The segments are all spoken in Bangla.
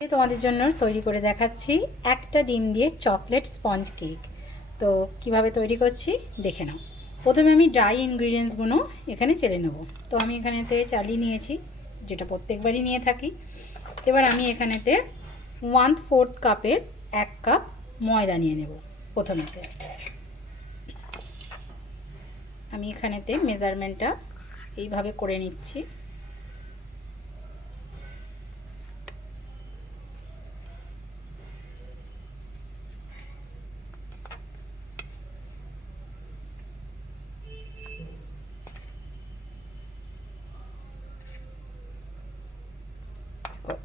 তোমাদের জন্য তৈরি করে দেখাচ্ছি একটা ডিম দিয়ে চকলেট স্পঞ্জ কেক। তো কিভাবে তৈরি করছি দেখে নাও। প্রথমে আমি ড্রাই ইনগ্রিডিয়েন্টসগুলো এখানে চেলে নেব। তো আমি এখানেতে চালিয়ে নিয়েছি, যেটা প্রত্যেকবারই নিয়ে থাকি। এবার আমি এখানেতে 1/4 কাপের 1 কাপ ময়দা নিয়ে নেব। প্রথমেতে আমি এখানেতে মেজারমেন্টটা এইভাবে করে নিচ্ছি।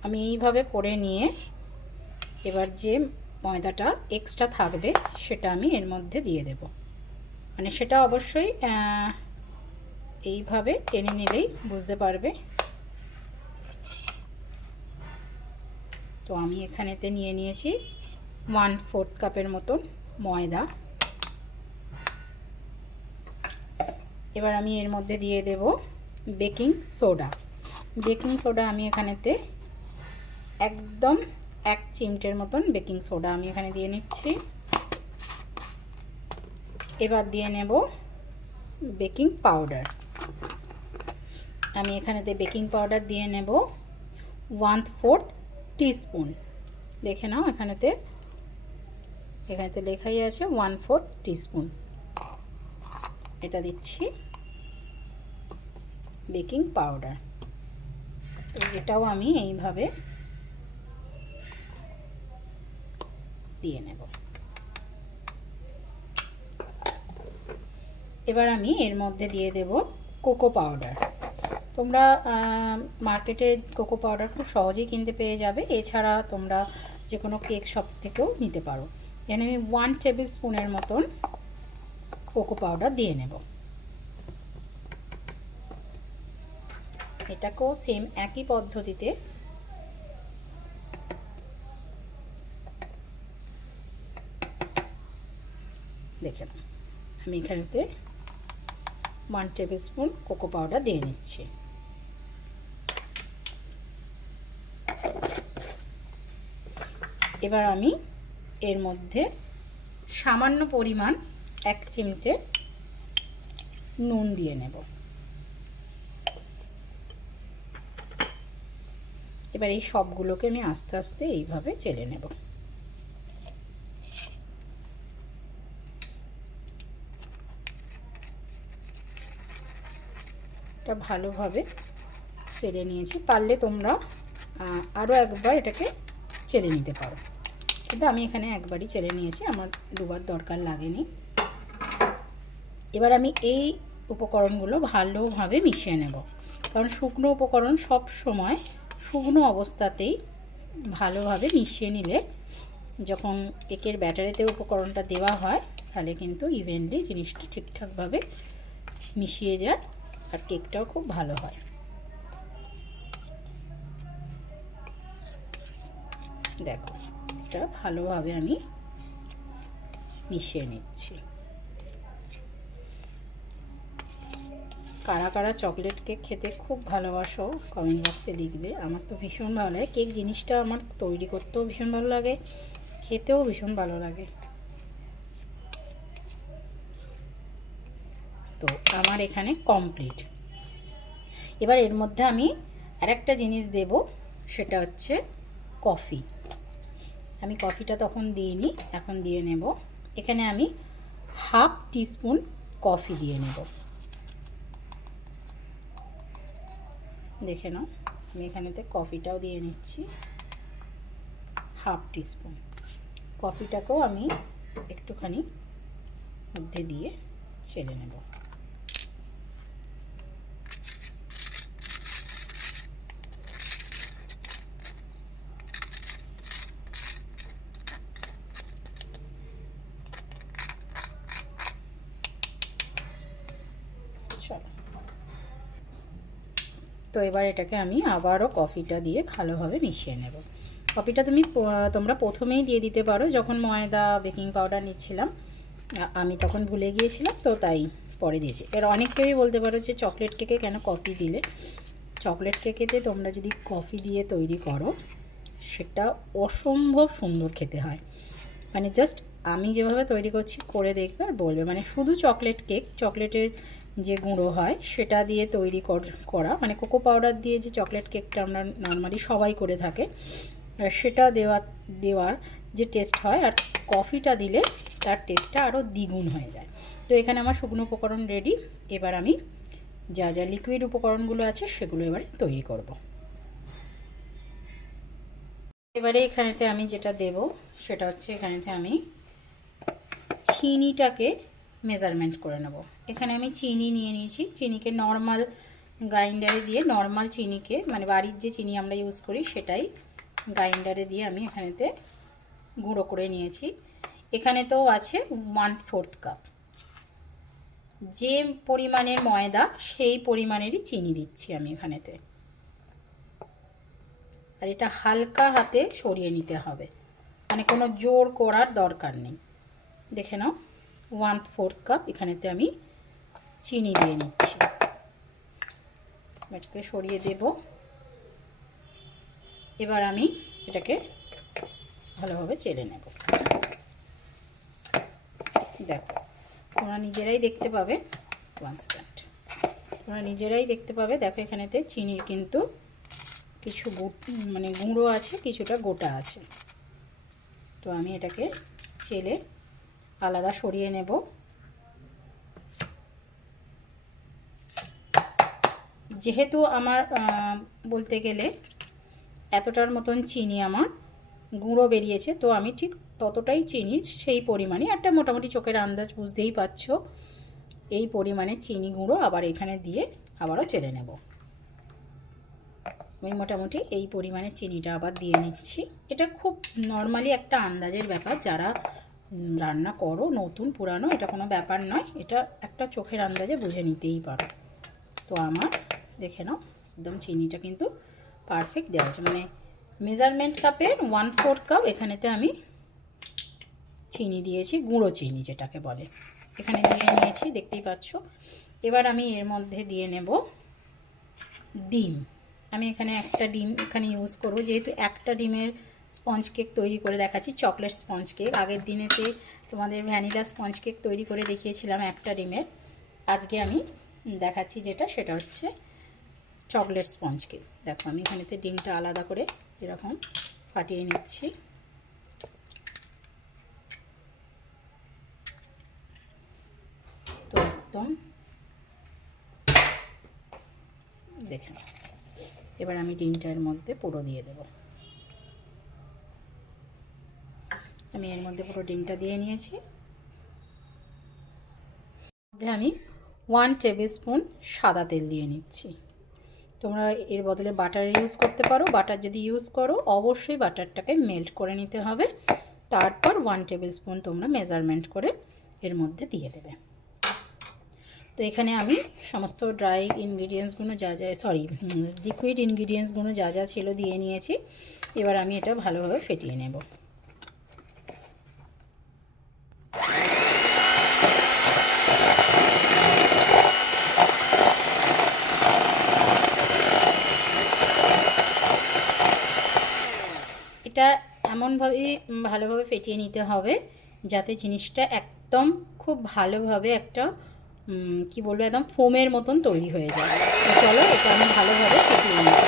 আমি এইভাবে করে নিয়ে এবার যে ময়দাটা এক্সট্রা থাকবে সেটা আমি এর মধ্যে দিয়ে দেব। মানে সেটা অবশ্যই এইভাবে টেনে নিলেই বুঝতে পারবে। তো আমি এখানেতে নিয়ে নিয়েছি 1/4 কাপের মতন ময়দা। এবার আমি এর মধ্যে দিয়ে দেব বেকিং সোডা। বেকিং সোডা আমি এখানেতে একদম 1 চিমটের মতন বেকিং সোডা আমি এখানে দিয়ে নিচ্ছি। এবার দিয়ে নেব বেকিং পাউডার। আমি এখানেতে বেকিং পাউডার দিয়ে নেব 1/4 টিস্পুন। দেখে নাও, এখানেতে লেখাই আছে 1/4 টিস্পুন। এটা দিচ্ছি বেকিং পাউডার। এটাও আমি এইভাবে দিয়ে নেব। এবার আমি এর মধ্যে দিয়ে দেব কোকো পাউডার। তোমরা মার্কেটে কোকো পাউডার খুব সহজেই কিনতে পেয়ে যাবে। এছাড়া তোমরা যে কোনো কেক শপ থেকেও নিতে পারো। এখানে আমি 1 টেবিল স্পুনের মতন কোকো পাউডার দিয়ে নেব। এটাকেও সেম একই পদ্ধতিতে দেখে নাও। আমি এখানেতে 1 টেবিল স্পুন কোকো পাউডার দিয়ে নিচ্ছি। এবার আমি এর মধ্যে সামান্য পরিমাণ 1 চিমটে নুন দিয়ে নেব। এবার এই সবগুলোকে আমি আস্তে আস্তে এইভাবে চেলে নেব। এটা ভালোভাবে চেলে নিয়েছি। পারলে তোমরা আরও একবার এটাকে চেলে নিতে পারো, কিন্তু আমি এখানে একবারই চেলে নিয়েছি, আমার দুবার দরকার লাগেনি। এবার আমি এই উপকরণগুলো ভালোভাবে মিশিয়ে নেব, কারণ শুকনো উপকরণ সব সময় শুকনো অবস্থাতেই ভালোভাবে মিশিয়ে নিলে যখন কেকের ব্যাটারিতে উপকরণটা দেওয়া হয় তাহলে কিন্তু ইভেনলি জিনিসটা ঠিকঠাকভাবে মিশিয়ে যায় আর কেকটাও খুব ভালো হয়। দেখো, এটা ভালোভাবে আমি মিশিয়ে নিচ্ছি। কারা কারা চকলেট কেক খেতে খুব ভালোবাসো কমেন্ট বক্সে লিখবে। আমার তো ভীষণ ভালো লাগে কেক জিনিসটা, আমার তৈরি করতেও ভীষণ ভালো লাগে, খেতেও ভীষণ ভালো লাগে। তো আমার এখানে কমপ্লিট। এবার এর মধ্যে আমি আরেকটা জিনিস দেব, সেটা হচ্ছে কফি। আমি কফিটা তখন দিইনি, এখন দিয়ে নেব। এখানে আমি 1/2 টিস্পুন কফি দিয়ে নেব। দেখে নাও, আমি এখানেতে কফিটাও দিয়ে নিচ্ছি 1/2 টিস্পুন। কফিটাকেও আমি একটুখানি মধ্যে দিয়ে চেলে নেব। তো এবার এটাকে আমি আবারও কফিটা দিয়ে ভালোভাবে মিশিয়ে নেব। কফিটা তোমরা প্রথমেই দিয়ে দিতে পারো, যখন ময়দা বেকিং পাউডার নিচ্ছিলাম আমি তখন ভুলে গিয়েছিলাম, তো তাই পরে দিয়েছি। এর অনেকেই বলতে পারো যে চকলেট কেকে কেন কফি দিলে। চকলেট কেকেতে তোমরা যদি কফি দিয়ে তৈরি করো সেটা অসম্ভব সুন্দর খেতে হয়। মানে জাস্ট আমি যেভাবে তৈরি করছি করে দেখবে আর বলবে। মানে শুধু চকলেট কেক, চকলেটের যে গুঁড়ো হয় সেটা দিয়ে তৈরি করা, মানে কোকো পাউডার দিয়ে যে চকলেট কেকটা আমরা নর্মালি সবাই করে থাকে, সেটা দেওয়ার যে টেস্ট হয়, আর কফিটা দিলে তার টেস্টটা আরও দ্বিগুণ হয়ে যায়। তো এখানে আমার শুকনো উপকরণ রেডি। এবার আমি যা যা লিকুইড উপকরণগুলো আছে সেগুলো এবারে তৈরি করব। এবারে এখানেতে আমি যেটা দেব সেটা হচ্ছে, এখানেতে আমি চিনিটাকে মেজারমেন্ট করে নেব। এখানে আমি চিনি নিয়ে নিয়েছি। চিনিকে নর্মাল গ্রাইন্ডারে দিয়ে, নর্মাল চিনিকে মানে বাড়ির যে চিনি আমরা ইউজ করি সেটাই গ্রাইন্ডারে দিয়ে আমি এখানেতে গুঁড়ো করে নিয়েছি। এখানে তো আছে 1/4 কাপ। যে পরিমাণের ময়দা সেই পরিমাণেরই চিনি দিচ্ছি আমি এখানেতে। আর এটা হালকা হাতে সরিয়ে নিতে হবে, মানে কোনো জোর করার দরকার নেই। দেখে নাও 1/4 কাপ এখানেতে আমি চিনি দিয়ে নিচ্ছি। এটাকে সরিয়ে দেব। এবার আমি এটাকে ভালোভাবে চেলে নেব। দেখো তোমরা নিজেরাই দেখতে পাবে, তোমরা নিজেরাই দেখতে পাবে। দেখো এখানেতে চিনির কিন্তু কিছু মানে গুঁড়ো আছে, কিছুটা গোটা আছে। তো আমি এটাকে চেলে আলাদা সরিয়ে নেব। যেহেতু আমার বলতে গেলে এতটার মতন চিনি আমার গুঁড়ো বেরিয়েছে, তো আমি ঠিক ততটাই চিনি সেই পরিমাণে, একটা মোটামুটি চোখের আন্দাজ বুঝতেই পারছো, এই পরিমাণে চিনি গুঁড়ো আবার এখানে দিয়ে আবারও চেলে নেব। আমি মোটামুটি এই পরিমাণে চিনিটা আবার দিয়ে নিচ্ছি। এটা খুব নর্মালি একটা আন্দাজের ব্যাপার, যারা রান্না করো নতুন পুরানো এটা কোনো ব্যাপার নয়, এটা একটা চোখের আন্দাজে বুঝে নিতেই পারো। তো আমার দেখে নাও একদম চিনিটা কিন্তু পারফেক্ট দেওয়া আছে, মানে মেজারমেন্ট কাপের 1/4 কাপ এখানেতে আমি চিনি দিয়েছি, গুঁড়ো চিনি যেটাকে বলে, এখানে দিয়ে নিয়েছি, দেখতেই পাচ্ছ। এবার আমি এর মধ্যে দিয়ে নেব ডিম। আমি এখানে একটা ডিম এখানে ইউজ করব, যেহেতু একটা ডিমের স্পঞ্জ কেক তৈরি করে দেখাচ্ছি, চকলেট স্পঞ্জ কেক। আগের দিনেতে তোমাদের ভ্যানিলা স্পঞ্জ কেক তৈরি করে দেখিয়েছিলাম একটা ডিমের। আজকে আমি দেখাচ্ছি যেটা, সেটা হচ্ছে চকলেট স্পঞ্জ কেক। দেখো আমি এখানেতে ডিমটা আলাদা করে এরকম ফাটিয়ে নিচ্ছি। তো একদম দেখে নাও। এবার আমি ডিমটার মধ্যে পুরো দিয়ে দেব। আমি এর মধ্যে পুরো ডিমটা দিয়ে নিয়েছি। আমি 1 টেবিল স্পুন সাদা তেল দিয়ে নিচ্ছি। তোমরা এর বদলে বাটার ইউজ করতে পারো। বাটার যদি ইউজ করো অবশ্যই বাটারটাকে মেল্ট করে নিতে হবে, তারপর 1 টেবিল স্পুন তোমরা মেজারমেন্ট করে এর মধ্যে দিয়ে দেবে। তো এখানে আমি সমস্ত ড্রাই ইনগ্রিডিয়েন্টসগুলো লিকুইড ইনগ্রিডিয়েন্টসগুলো যা যা ছিল দিয়ে নিয়েছি। এবার আমি এটা ভালোভাবে ফেটিয়ে নেব। এটা ভালোভাবে ফেটিয়ে নিতে হবে যাতে জিনিসটা একদম খুব ভালোভাবে একটা কি বলবো, একদম ফোমের মতন তৈরি হয়ে যায়। তো চলো এটা আমি ভালোভাবে ফেটিয়ে নিই।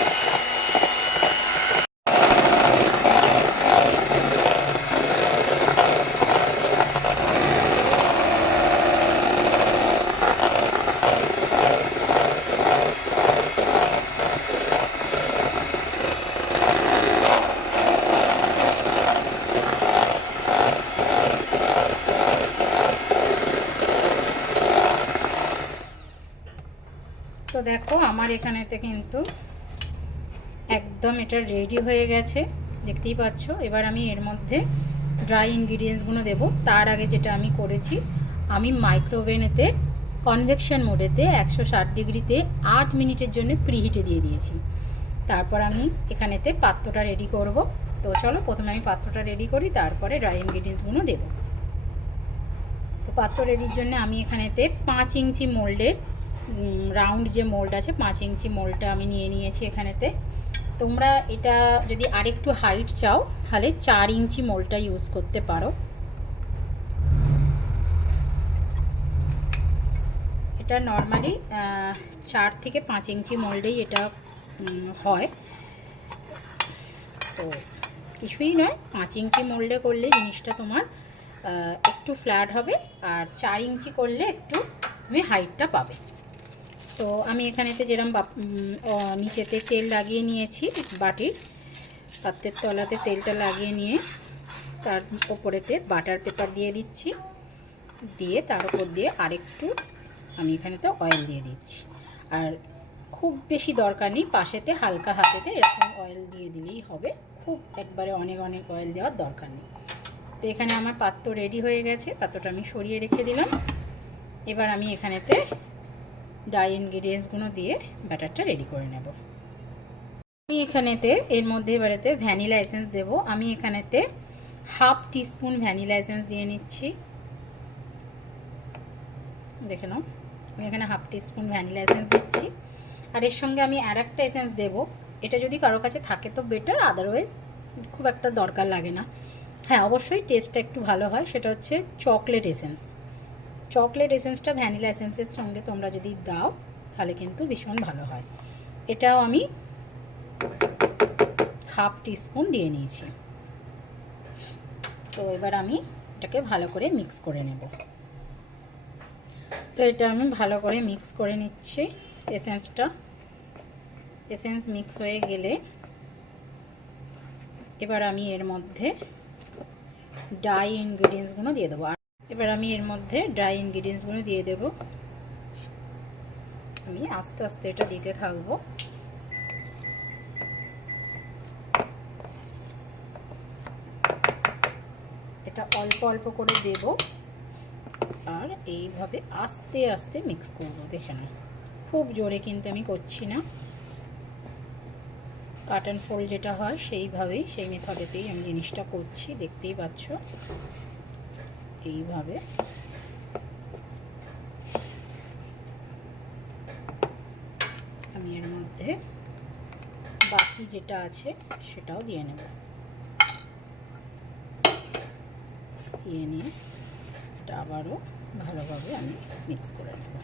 তো দেখো আমার এখানেতে কিন্তু একদম এটা রেডি হয়ে গেছে, দেখতেই পাচ্ছ। এবার আমি এর মধ্যে ড্রাই ইনগ্রিডিয়েন্টসগুলো দেব। তার আগে যেটা আমি করেছি, আমি মাইক্রোওভেনেতে কনভেকশন মোডেতে 160 ডিগ্রিতে 8 মিনিটের জন্য প্রিহিটে দিয়ে দিয়েছি। তারপর আমি এখানেতে পাত্রটা রেডি করব। তো চলো প্রথমে আমি পাত্রটা রেডি করি, তারপরে ড্রাই ইনগ্রিডিয়েন্টসগুলো দেবো। তো পাত্র রেডির জন্য আমি এখানেতে 5 ইঞ্চি মোল্ডের রাউন্ড যে মোল্ড আছে 5 ইঞ্চি মোল্ডটা আমি নিয়ে নিয়েছি এখানেতে। তোমরা এটা যদি আরেকটু হাইট চাও তাহলে 4 ইঞ্চি মোলটা ইউজ করতে পারো। এটা নর্মালি 4 থেকে 5 ইঞ্চি মোল্ডেই এটা হয়। তো কিছুই নয়, 5 ইঞ্চি মোল্ডে করলে জিনিসটা তোমার একটু ফ্ল্যাট হবে, আর 4 ইঞ্চি করলে একটু তুমি হাইটটা পাবে। তো আমি এখানেতে যেরকম নিচেতে তেল লাগিয়ে নিয়েছি, বাটির পাত্রের তলাতে তেলটা লাগিয়ে নিয়ে তার ওপরেতে বাটার পেপার দিয়ে দিচ্ছি, দিয়ে তার উপর দিয়ে আরেকটু আমি এখানেতে অয়েল দিয়ে দিচ্ছি। আর খুব বেশি দরকার নেই, পাশেতে হালকা হাতেতে এরকম অয়েল দিয়ে দিলেই হবে, খুব একবারে অনেক অনেক অয়েল দেওয়ার দরকার নেই। তো এখানে আমার পাত্র রেডি হয়ে গেছে, পাত্রটা আমি সরিয়ে রেখে দিলাম। এবার আমি এখানেতে ড্রাই ইনগ্রিডিয়েন্টসগুলো দিয়ে ব্যাটারটা রেডি করে নেব। আমি এখানেতে এর মধ্যে এবারেতে ভ্যানিলা এসেন্স দেব। আমি এখানেতে 1/2 টিস্পুন ভ্যানিলা এসেন্স দিয়ে নিচ্ছি, দেখে নাও। আমি এখানে 1/2 টিস্পুন ভ্যানিলা এসেন্স দিচ্ছি। আর এর সঙ্গে আমি আর একটা এসেন্স দেবো, এটা যদি কারো কাছে থাকে তো বেটার, আদারওয়াইজ খুব একটা দরকার লাগে না। হ্যাঁ, অবশ্যই টেস্টটা একটু ভালো হয়, সেটা হচ্ছে চকলেট এসেন্স। চকলেট এসেন্সটা ভ্যানিলা এসেন্সের সঙ্গে তোমরা যদি দাও তাহলে কিন্তু ভীষণ ভালো হয়। এটাও আমি 1/2 টিস্পুন দিয়ে নিয়েছি। তো এবার আমি এটাকে ভালো করে মিক্স করে নেব। তো এটা আমি ভালো করে মিক্স করে নিচ্ছি এসেন্সটা। এসেন্স মিক্স হয়ে গেলে এবার আমি এর মধ্যে ড্রাই ইনগ্রিডিয়েন্টসগুলো দিয়ে দেবো। এবার আমি এর মধ্যে ড্রাই ইনগ্রিডিয়েন্টসগুলো দিয়ে দেব। আমি আস্তে আস্তে এটা দিতে থাকবো। এটা অল্প অল্প করে দেব, আর এইভাবে আস্তে আস্তে মিক্স করব। দেখে নাও, খুব জোরে কিন্তু আমি করছি না, কাট অ্যান্ড ফোল্ড যেটা হয় সেইভাবেই, সেই মেথডেতেই আমি জিনিসটা করছি, দেখতেই পাচ্ছ। এইভাবে আমি এর মধ্যে বাকি যেটা আছে সেটাও দিয়ে নেব। দিয়ে নিয়ে এটা আবারও ভালোভাবে আমি মিক্স করে নেব।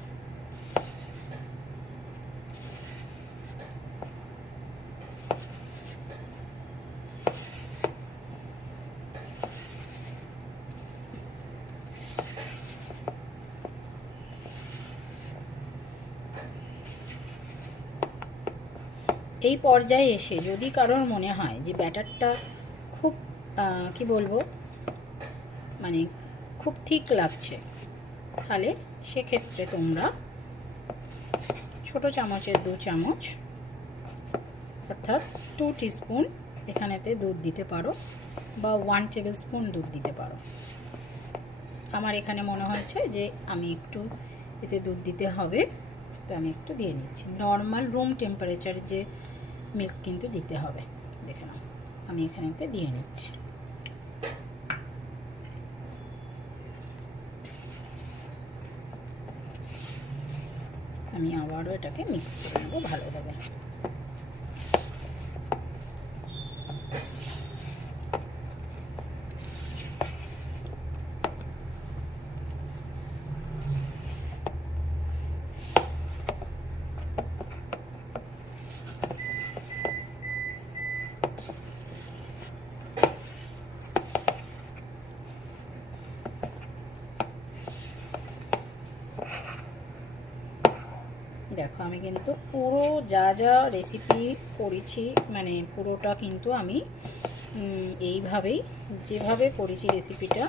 এই পর্যায়ে এসে যদি কারোর মনে হয় যে ব্যাটারটা খুব কি বলবো, মানে খুব ঠিক লাগছে, তাহলে সেক্ষেত্রে তোমরা ছোট চামচের 2 চামচ অর্থাৎ 2 টিস্পুন এখানেতে দুধ দিতে পারো, বা 1 টেবিল স্পুন দুধ দিতে পারো। আমার এখানে মনে হয়েছে যে আমি একটু এতে দুধ দিতে হবে, তো আমি একটু দিয়ে নিচ্ছি। নর্মাল রুম টেম্পারেচারের যে মিল্ক কিন্তু দিতে হবে। দেখে নাও, আমি এখানেতে দিয়ে নিচ্ছি। আমি আবারও এটাকে মিক্স করে নেবো ভালোভাবে। দেখো, আমি কিন্তু পুরো যা যা রেসিপি করেছি মানে পুরোটা কিন্তু আমি এইভাবেই যেভাবে করেছি রেসিপিটা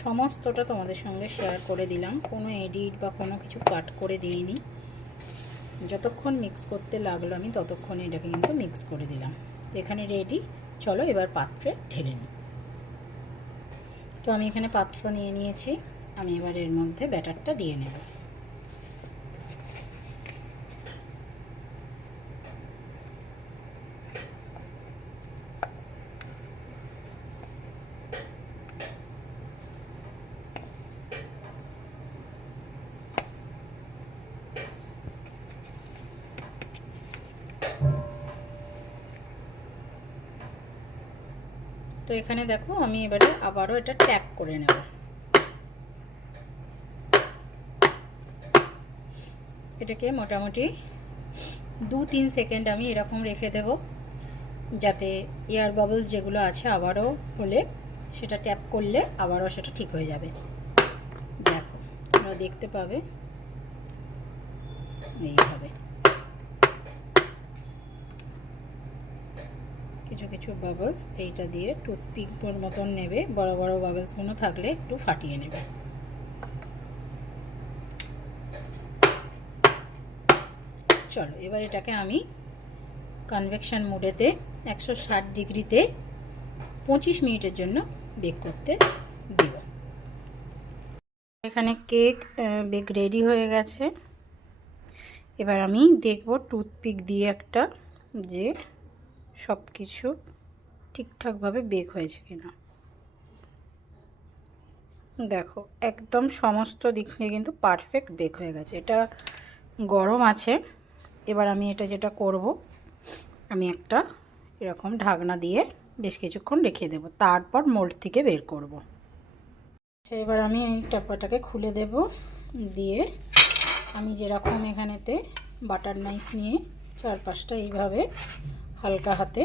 সমস্তটা তোমাদের সঙ্গে শেয়ার করে দিলাম। কোনো এডিট বা কোনো কিছু কাট করে দিইনি। যতক্ষণ মিক্স করতে লাগলো আমি ততক্ষণে এটাকে কিন্তু মিক্স করে দিলাম। তো এখানে রেডি। চলো এবার পাত্রে ঢেলে নিই। তো আমি এখানে পাত্র নিয়ে নিয়েছি, আমি এবার এর মধ্যে ব্যাটারটা দিয়ে নেব। তো এখানে দেখো আমি এবারে আবারও এটা ট্যাপ করে নেব। এটাকে মোটামুটি 2-3 সেকেন্ড আমি এরকম রেখে দেব, যাতে এয়ার বাবলস যেগুলো আছে আবারও হলে সেটা ট্যাপ করলে আবারও সেটা ঠিক হয়ে যাবে। দেখো তোমরা দেখতে পাবে এইভাবে কিছু কিছু বাবলস এইটা দিয়ে টুথপিকের মতন নেবে, বড় বড় বাবলসগুলো থাকলে একটু ফাটিয়ে নেবে। চলো এবার এটাকে আমি কনভেকশন মোডেতে 160 ডিগ্রিতে 25 মিনিটের জন্য বেক করতে দেব। এখানে কেক বেক রেডি হয়ে গেছে। এবার আমি দেখব টুথপিক দিয়ে একটা যে সব কিছু ঠিকঠাকভাবে বেক হয়েছে কিনা। দেখো একদম সমস্ত দিক থেকে কিন্তু পারফেক্ট বেক হয়ে গেছে। এটা গরম আছে। এবার আমি এটা যেটা করব, আমি একটা এরকম ঢাকনা দিয়ে বেশ কিছুক্ষণ রেখে দেব, তারপর মোল্ড থেকে বের করব। এবার আমি এই টাপাটাকে খুলে দেব, দিয়ে আমি যেরকম এখানেতে বাটার নাইফ নিয়ে চারপাশটা এইভাবে হালকা হাতে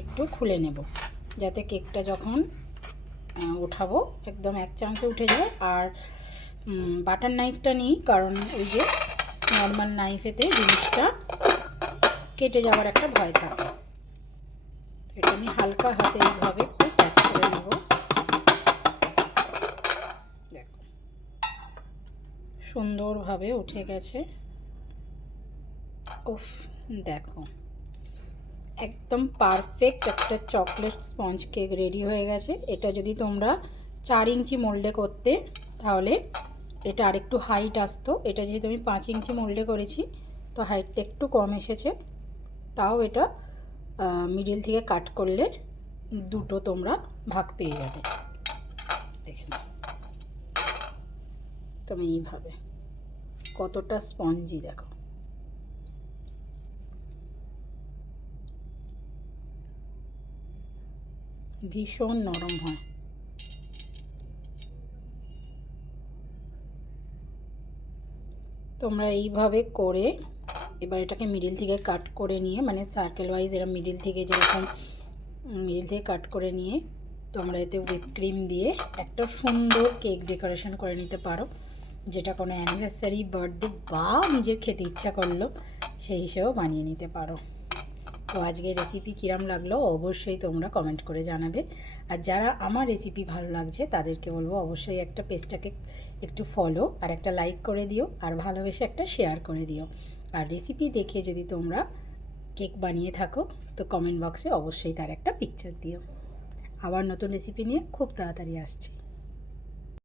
একটু খুলে নেব, যাতে কেকটা যখন উঠাবো একদম এক চান্সে উঠে যায়। আর বাটার নাইফটা নিই কারণ ওই যে নর্মাল নাইফেতে জিনিসটা কেটে যাওয়ার একটা ভয় থাকে। এটা আমি হালকা হাতে এইভাবে একটু ট্যাপ করে নেব। দেখো সুন্দরভাবে উঠে গেছে। উফ দেখো একদম পারফেক্ট একটা চকলেট স্পঞ্জ কেক রেডি হয়ে গেছে। এটা যদি তোমরা 4 ইঞ্চি মোল্ডে করতে তাহলে এটা আরেকটু হাইট আসতো। এটা যেহেতু আমি 5 ইঞ্চি মোল্ডে করেছি তো হাইটটা একটু কম এসেছে। তাও এটা মিডল থেকে কাট করলে দুটো তোমরা ভাগ পেয়ে যাবে। দেখে নাও তুমি এইভাবে কতটা স্পঞ্জি, দেখো ভীষণ নরম হয়। তোমরা এইভাবে করে এবার এটাকে মিডিল থেকে কাট করে নিয়ে, মানে সার্কেল ওয়াইজ এরা মিডিল থেকে যেরকম মিডিল থেকে কাট করে নিয়ে তোমরা এতে হুইপ ক্রিম দিয়ে একটা সুন্দর কেক ডেকোরেশন করে নিতে পারো, যেটা কোনো অ্যানিভার্সারি, বার্থডে বা নিজের খেতে ইচ্ছা করলো সেই হিসেবেও বানিয়ে নিতে পারো। তো আজকের রেসিপি কিরম লাগলো অবশ্যই তোমরা কমেন্ট করে জানাবে। আর যারা আমার রেসিপি ভালো লাগছে তাদেরকে বলবো অবশ্যই একটা পেজটাকে একটু ফলো আর একটা লাইক করে দিও, আর ভালোবেসে একটা শেয়ার করে দিও। আর রেসিপি দেখে যদি তোমরা কেক বানিয়ে থাকো তো কমেন্ট বক্সে অবশ্যই তার একটা পিকচার দিও। আবার নতুন রেসিপি নিয়ে খুব তাড়াতাড়ি আসছি।